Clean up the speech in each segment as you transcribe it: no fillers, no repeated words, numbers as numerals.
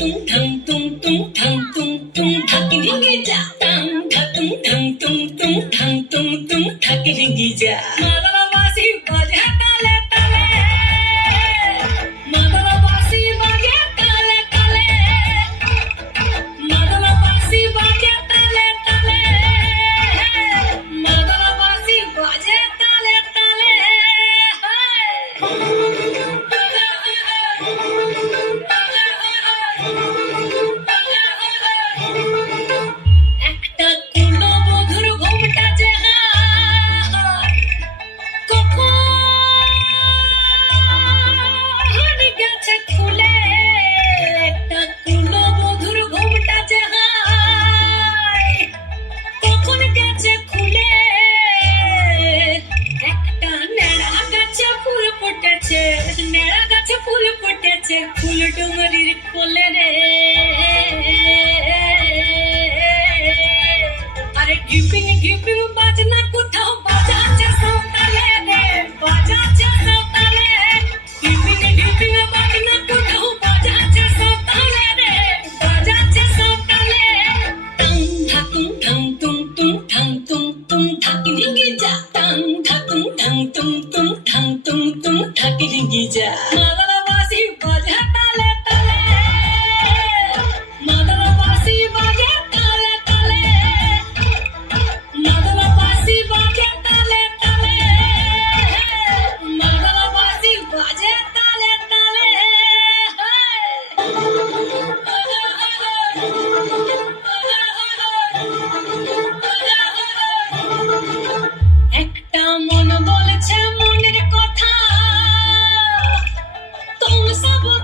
tung thang tung tung thang tung tung ধাকিরিঙ্গি যা তাং ধাতুং thang tung tung thang tung tung ধাকিরিঙ্গি যা মাদলা বাঁশি বাজে তালে তালে মাদলা বাঁশি বাজে তালে তালে মাদলা বাঁশি বাজে তালে তালে মাদলা বাঁশি বাজে তালে তালে একটা কুলো বধুর ঘোমটা যে হায় কখন গেছে খুলে একটা কুলো বধুর ঘোমটা যে হায় কখন গেছে খুলে একটা নেড়া গাছে ফুল ফুটেছে নেড়া গাছে ফুল ফুটেছে ফুল ডুঙরির কোলে রে আরে ঢিপিং ঢিপিং বাজনা কোথাও বাজাচ্ছে সাঁওতালে রে বাজাচ্ছে সাঁওতালে ঢিপিং ঢিপিং বাজনা কোথাও বাজাচ্ছে সাঁওতালে রে বাজাচ্ছে সাঁওতালে টাং ধাতুং ঠাং তুং তুং ঠাং তুং তুং ধাকিরিঙ্গি যা টাং ধাতুং ঠাং তুং তুং ঠাং তুং তুং ধাকিরিঙ্গি যা মাদলা বাঁশি বাজে তালে তালে মাদলা বাঁশি বাজে তালে তালে মাদলা বাঁশি বাজে তালে তালে মাদলা বাঁশি বাজে তালে তালে একটা মন বলছে মনের কথা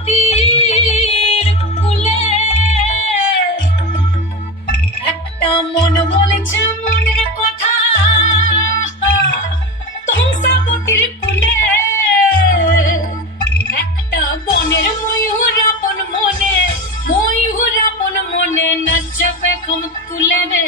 তুলসাবতীর কুলে একটা মন বলেছে মনের কথা তুলসাবতীর কুলে একটা বনের ময়ূর আপন মনে নাচবে খম তুলে রে